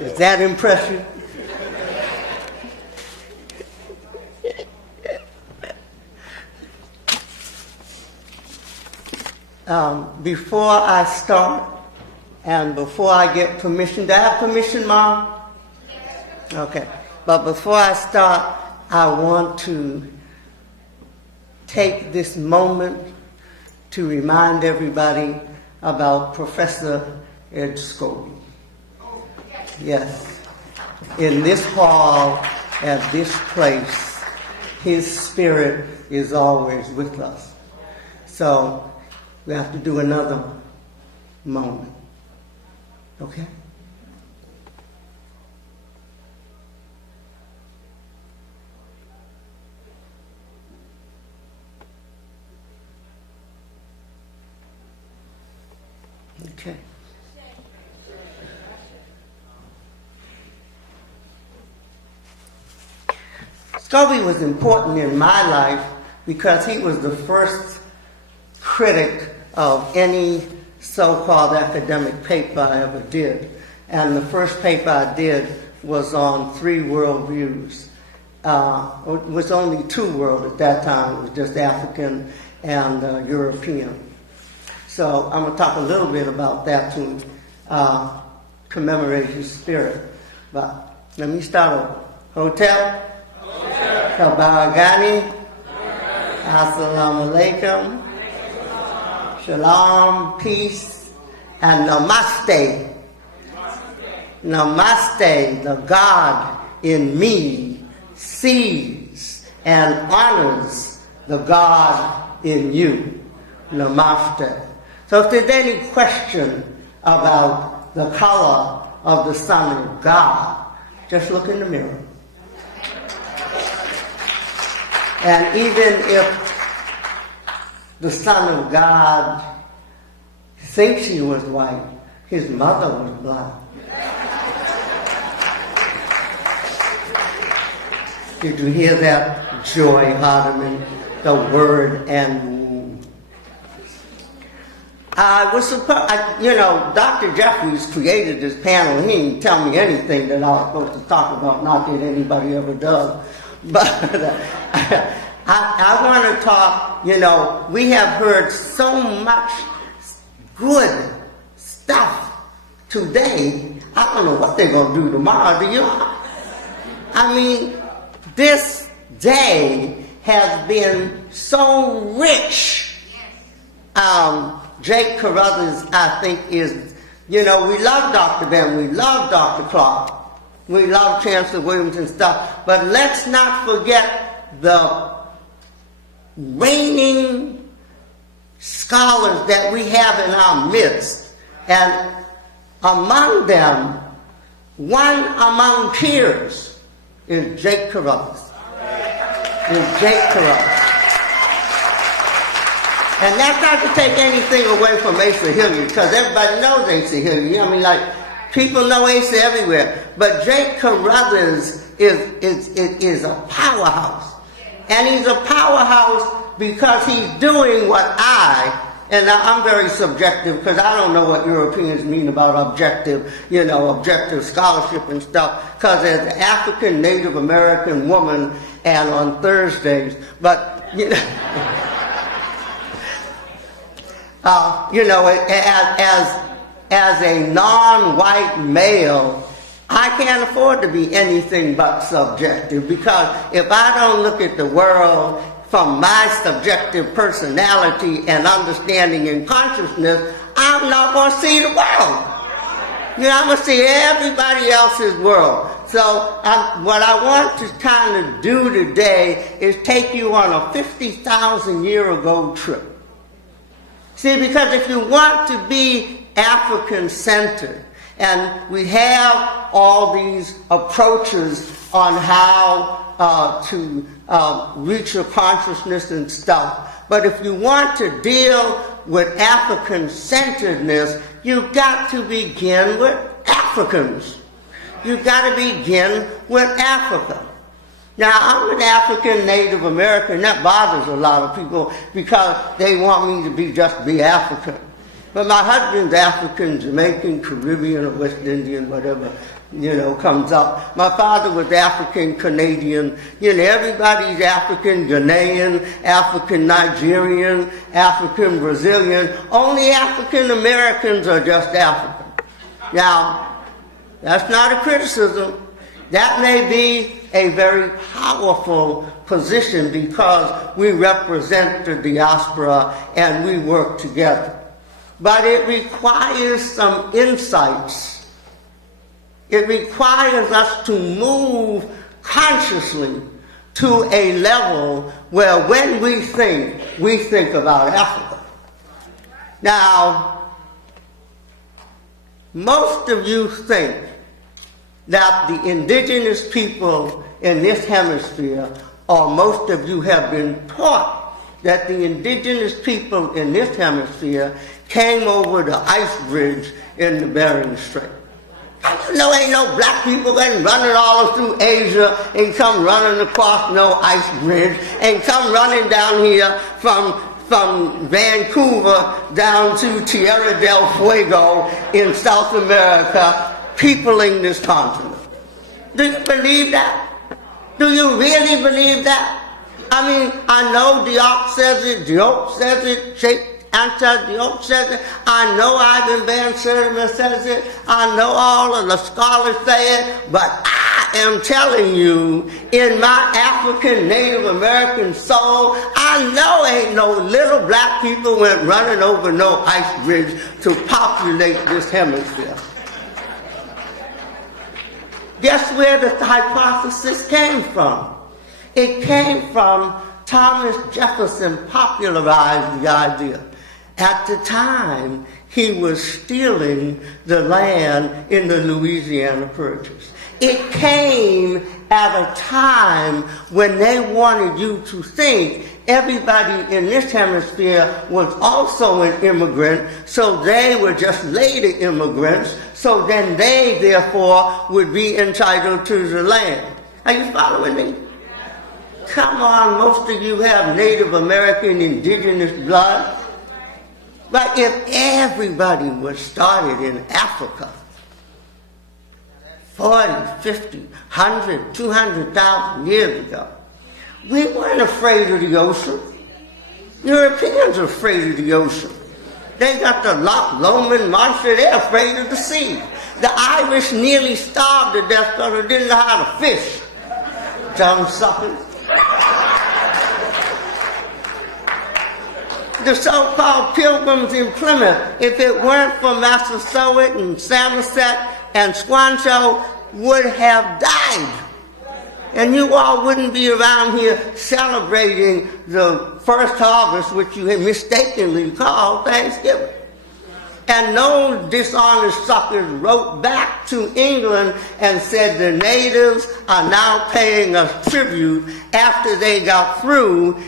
Does that impress you? Before I start, and before I get permission, do I have permission, Mom? Okay. But before I start, I want to take this moment to remind everybody about Professor Ed Scobie. Yes. In this hall, at this place, his spirit is always with us. So we have to do another moment. Okay? Okay. Scobie was important in my life because he was the first critic of any so-called academic paper I ever did. And the first paper I did was on 3 worldviews. It was only 2 worlds at that time. It was just African and European. So I'm going to talk a little bit about that to commemorate his spirit. But let me start over. Hotel. Kabaragani. Assalamu alaikum. Shalom, peace, and namaste. Namaste, the God in me sees and honors the God in you. Namaste. So if there's any question about the color of the Son of God, just look in the mirror. And even if the Son of God thinks he was white, his mother was black. Did you hear that, Joy Hardiman? The word and womb. I was surprised, Dr. Jeffries created this panel. He didn't tell me anything that I was supposed to talk about, not that anybody ever does. But I want to talk, we have heard so much good stuff today. I don't know what they're going to do tomorrow, do you? I mean, this day has been so rich. Jake Carruthers, I think, is, we love Dr. Ben, we love Dr. Clark, we love Chancellor Williams and stuff, but let's not forget the reigning scholars that we have in our midst. And among them, one among peers is Jake Carruthers. And that's not to take anything away from Asa Hilliard, because everybody knows Asa Hilliard. People know Asa everywhere. But Jake Carruthers is a powerhouse. And he's a powerhouse because he's doing what and I'm very subjective because I don't know what Europeans mean about objective scholarship and stuff, because as an African Native American woman and on Thursdays, but, as a non-white male, I can't afford to be anything but subjective, because if I don't look at the world from my subjective personality and understanding and consciousness, I'm not going to see the world. I'm going to see everybody else's world. So what I want to kind of do today is take you on a 50,000 year ago trip. See, because if you want to be African-centered, and we have all these approaches on how to reach your consciousness and stuff, but if you want to deal with African-centeredness, you've got to begin with Africans. You've got to begin with Africa. Now, I'm an African Native American. That bothers a lot of people because they want me to be African. But my husband's African, Jamaican, Caribbean, or West Indian, whatever, comes up. My father was African, Canadian. Everybody's African, Ghanaian, African, Nigerian, African, Brazilian. Only African Americans are just African. Now, that's not a criticism. That may be a very powerful position because we represent the diaspora and we work together. But it requires some insights. It requires us to move consciously to a level where when we think about Africa. Now, most of you think that the indigenous people in this hemisphere, or most of you have been taught that the indigenous people in this hemisphere came over the ice bridge in the Bering Strait. Ain't no black people running all through Asia and come running across no ice bridge and come running down here from Vancouver down to Tierra del Fuego in South America, peopling this continent. Do you believe that? Do you really believe that? I mean, I know Diop says it, Sheikh Anta Diop says it, I know Ivan Van Sertima says it, I know all of the scholars say it, but I am telling you, in my African Native American soul, I know ain't no little black people went running over no ice bridge to populate this hemisphere. Guess where the hypothesis came from? It came from Thomas Jefferson popularized the idea. At the time, he was stealing the land in the Louisiana Purchase. It came at a time when they wanted you to think everybody in this hemisphere was also an immigrant, so they were just later immigrants, so then they, therefore, would be entitled to the land. Are you following me? Come on, most of you have Native American indigenous blood. But if everybody was started in Africa 40, 50, 100, 200,000 years ago, we weren't afraid of the ocean. Europeans are afraid of the ocean. They got the Loch Lomond monster, they're afraid of the sea. The Irish nearly starved to death because they didn't know how to fish. Dumb suckers. The so-called pilgrims in Plymouth, if it weren't for Massasoit and Samoset and Squancho, would have died. And you all wouldn't be around here celebrating the first harvest, which you had mistakenly called Thanksgiving. And those dishonest suckers wrote back to England and said the natives are now paying us tribute after they got through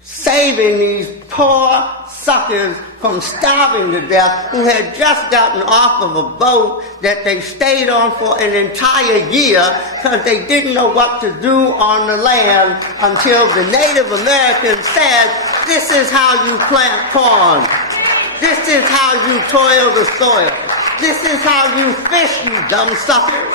saving these poor suckers from starving to death who had just gotten off of a boat that they stayed on for an entire year because they didn't know what to do on the land until the Native Americans said, this is how you plant corn. This is how you toil the soil. This is how you fish, you dumb suckers.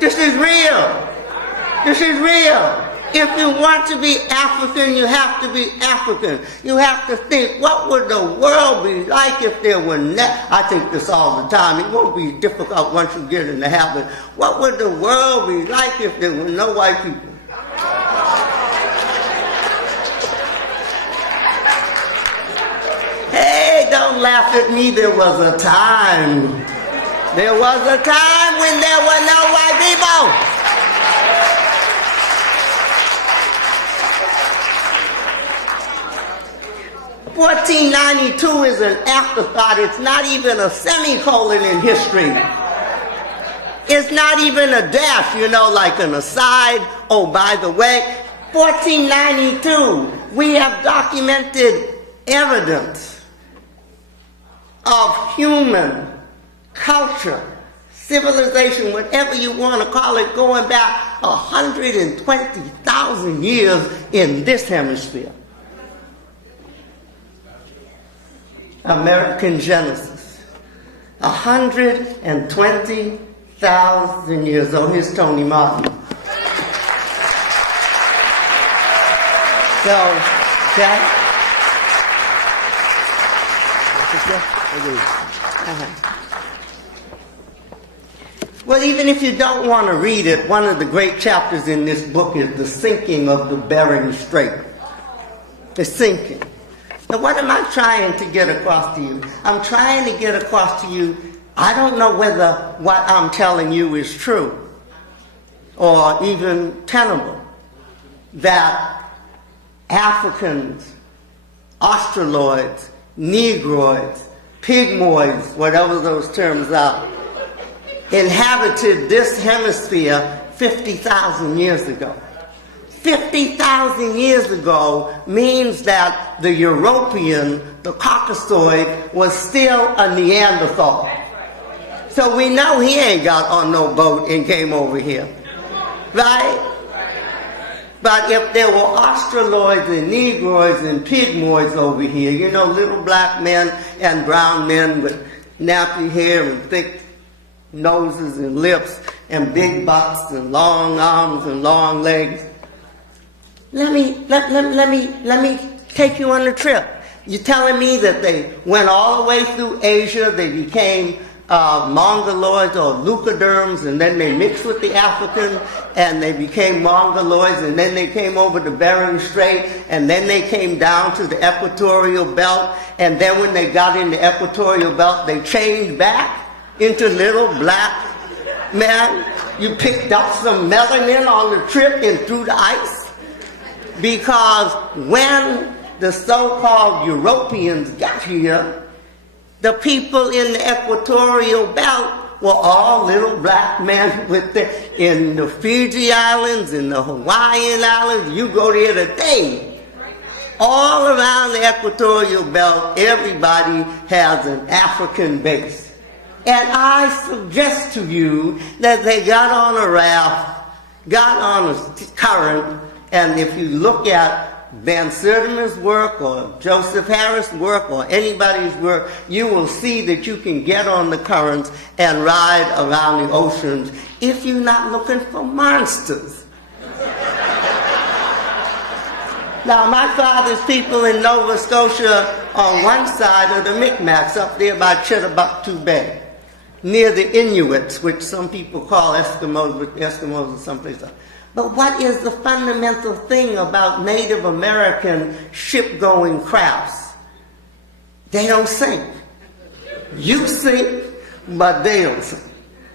This is real. This is real. If you want to be African, you have to be African. You have to think, what would the world be like if there were I think this all the time. It won't be difficult once you get in the habit. What would the world be like if there were no white people? Hey, don't laugh at me. There was a time. There was a time when there were no white people. 1492 is an afterthought. It's not even a semicolon in history. It's not even a dash, like an aside. Oh, by the way, 1492, we have documented evidence of human culture, civilization, whatever you want to call it, going back 120,000 years in this hemisphere. American Genesis. 120,000 years. Oh, here's Tony Martin. So, okay. Well, even if you don't want to read it, one of the great chapters in this book is the sinking of the Bering Strait. The sinking. Now, what am I trying to get across to you? I'm trying to get across to you, I don't know whether what I'm telling you is true or even tenable, that Africans, Australoids, Negroids, Pygmoids, whatever those terms are, inhabited this hemisphere 50,000 years ago. 50,000 years ago means that the European, the Caucasoid, was still a Neanderthal. So we know he ain't got on no boat and came over here, right? But if there were Australoids and Negroids and Pygmoids over here, you know, little black men and brown men with nappy hair and thick noses and lips and big butts and long arms and long legs, let me take you on a trip. You're telling me that they went all the way through Asia, they became Mongoloids or leucoderms, and then they mixed with the Africans, and they became Mongoloids, and then they came over the Bering Strait, and then they came down to the equatorial belt, and then when they got in the equatorial belt, they changed back into little black men. You picked up some melanin on the trip and through the ice, because when the so-called Europeans got here, the people in the equatorial belt were all little black men in the Fiji Islands, in the Hawaiian Islands. You go there today, all around the equatorial belt, everybody has an African base. And I suggest to you that they got on a raft, got on a current, and if you look at Van Sertima's work or Joseph Harris' work or anybody's work, you will see that you can get on the currents and ride around the oceans if you're not looking for monsters. Now, my father's people in Nova Scotia on one side are the Micmacs up there by Chittagambut Bay, near the Inuits, which some people call Eskimos, but Eskimos are someplace else. But what is the fundamental thing about Native American ship-going crafts? They don't sink. You sink, but they don't sink.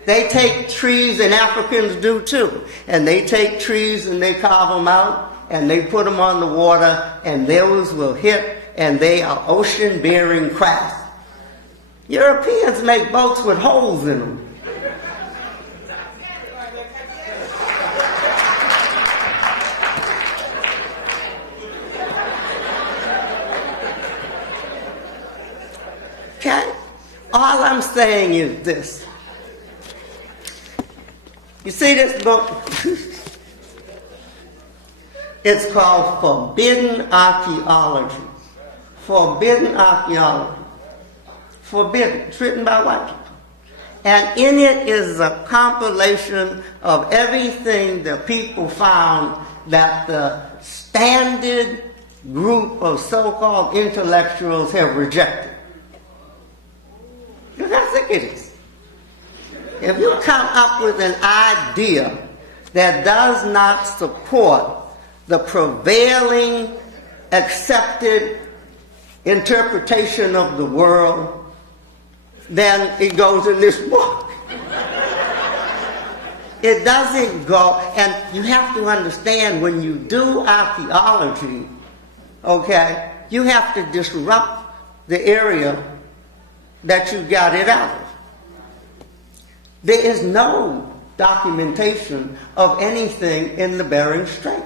They take trees, and Africans do too, and they take trees and they carve them out, and they put them on the water, and those will hit, and they are ocean-bearing crafts. Europeans make boats with holes in them. Okay? All I'm saying is this. You see this book? It's called Forbidden Archaeology. Forbidden Archaeology. Forbidden. It's written by white people. And in it is a compilation of everything the people found that the standard group of so-called intellectuals have rejected. Because that's what it is. If you come up with an idea that does not support the prevailing accepted interpretation of the world, then it goes in this book. It doesn't go, and you have to understand when you do archaeology, okay, you have to disrupt the area that you got it out of. There is no documentation of anything in the Bering Strait.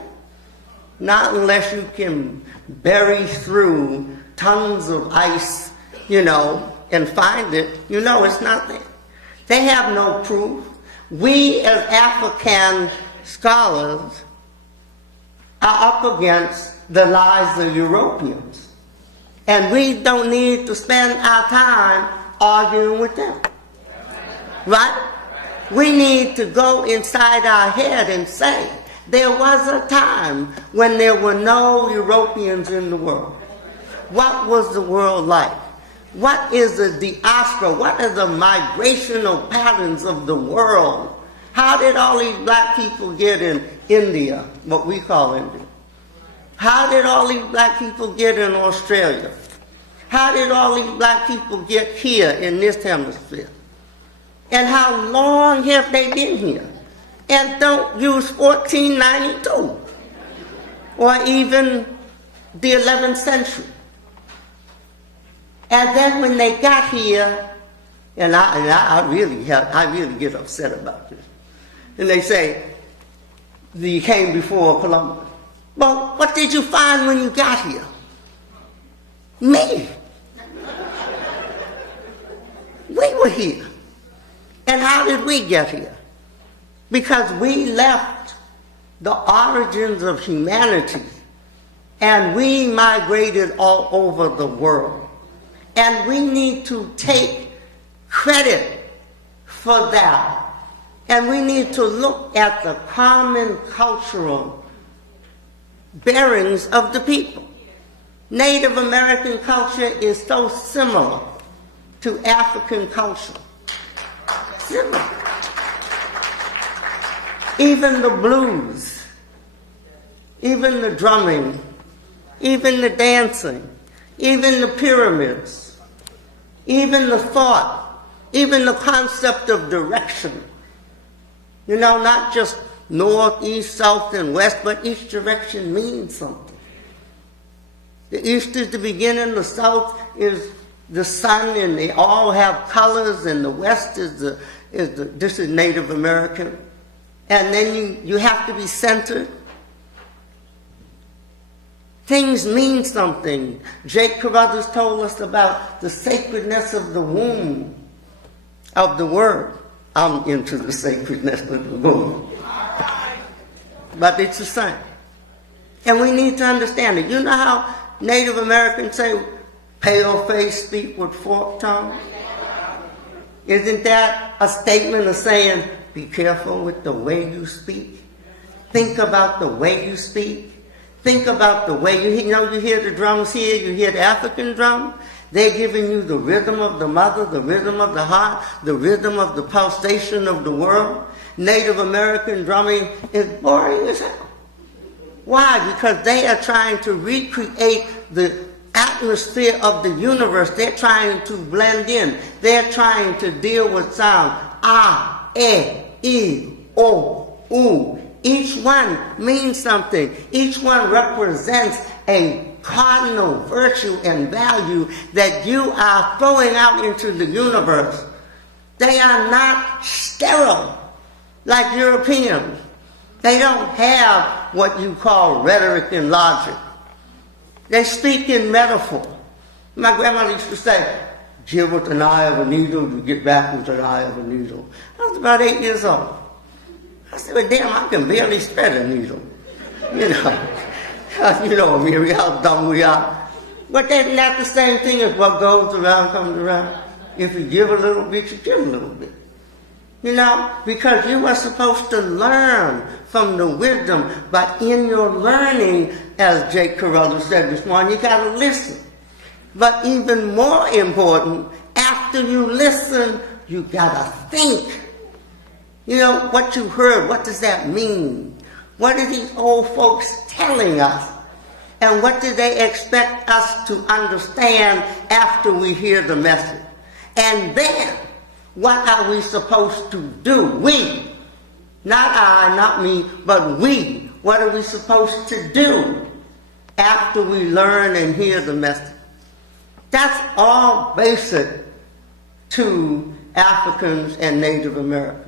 Not unless you can bury through tons of ice, and find it, it's not there. They have no proof. We as African scholars are up against the lies of Europeans. And we don't need to spend our time arguing with them. Right? We need to go inside our head and say, there was a time when there were no Europeans in the world. What was the world like? What is the diaspora? What are the migrational patterns of the world? How did all these black people get in India, what we call India? How did all these black people get in Australia? How did all these black people get here in this hemisphere? And how long have they been here? And don't use 1492 or even the 11th century. And then when they got here, and I really get upset about this. And they say, you came before Columbus. Well, what did you find when you got here? Me. We were here. And how did we get here? Because we left the origins of humanity and we migrated all over the world. And we need to take credit for that. And we need to look at the common cultural bearings of the people. Native American culture is so similar to African culture. Similar. Even the blues, even the drumming, even the dancing, even the pyramids, even the thought, even the concept of direction. You know, not just north, east, south, and west, but each direction means something. The east is the beginning, the south is the sun, and they all have colors, and the west is this is Native American. And then you have to be centered. Things mean something. Jake Carruthers told us about the sacredness of the womb of the word. I'm into the sacredness of the womb. But it's the same. And we need to understand it. You know how Native Americans say, pale face speak with forked tongue? Isn't that a statement of saying, be careful with the way you speak? Think about the way you speak. Think about the way you hear the drums here, you hear the African drum. They're giving you the rhythm of the mother, the rhythm of the heart, the rhythm of the pulsation of the world. Native American drumming is boring as hell. Why? Because they are trying to recreate the atmosphere of the universe. They're trying to blend in. They're trying to deal with sound. Ah, eh, e, o, u. Each one means something. Each one represents a cardinal virtue and value that you are throwing out into the universe. They are not sterile like Europeans. They don't have what you call rhetoric and logic. They speak in metaphor. My grandmother used to say, give with an eye of a needle, you get back with an eye of a needle. I was about 8 years old. I said, well, damn, I can barely spread a needle. You know, Mary, how dumb we are. But that's not the same thing as what goes around comes around. If you give a little bit, you give a little bit. You know, because you are supposed to learn from the wisdom, but in your learning, as Jake Carruthers said this morning, you got to listen. But even more important, after you listen, you got to think. You know, what you heard, what does that mean? What are these old folks telling us? And what do they expect us to understand after we hear the message? And then, what are we supposed to do? We, not I, not me, but we. What are we supposed to do after we learn and hear the message? That's all basic to Africans and Native Americans.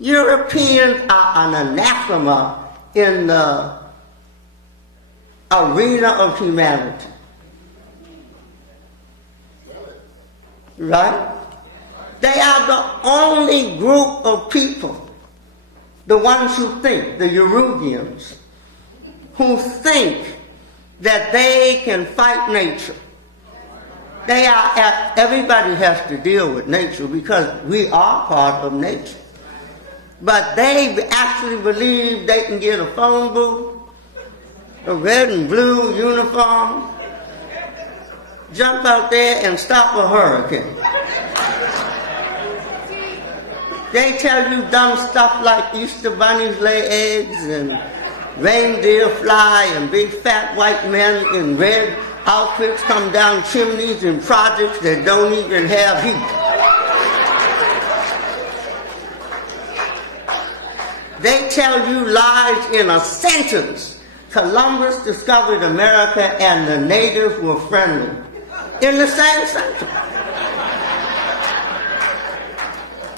Europeans are an anathema in the arena of humanity. Right? They are the only group of people the ones who think, the Yorubians, who think that they can fight nature. Everybody has to deal with nature because we are part of nature. But they actually believe they can get a phone booth, a red and blue uniform, jump out there and stop a hurricane. They tell you dumb stuff like Easter bunnies lay eggs and reindeer fly and big fat white men in red outfits come down chimneys in projects that don't even have heat. They tell you lies in a sentence. Columbus discovered America and the natives were friendly. In the same sentence.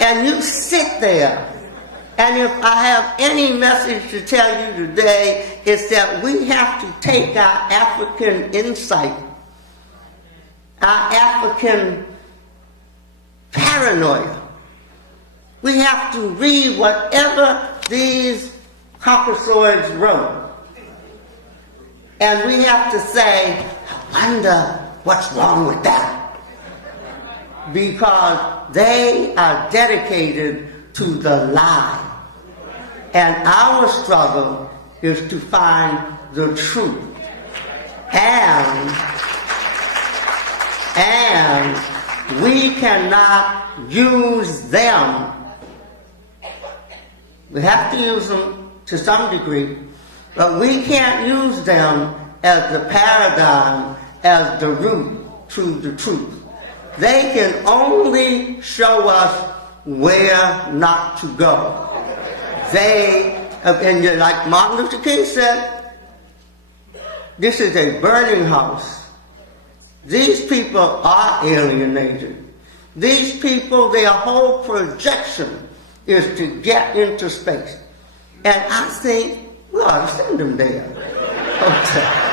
And you sit there, and if I have any message to tell you today, it's that we have to take our African insight, our African paranoia. We have to read whatever these caucasoids wrote. And we have to say, I wonder what's wrong with that. Because they are dedicated to the lie. And our struggle is to find the truth. And we cannot use them. We have to use them to some degree, but we can't use them as the paradigm, as the route to the truth. They can only show us where not to go. And like Martin Luther King said, this is a burning house. These people are alienated. These people, their whole projection is to get into space. And I think we ought to send them there. Okay.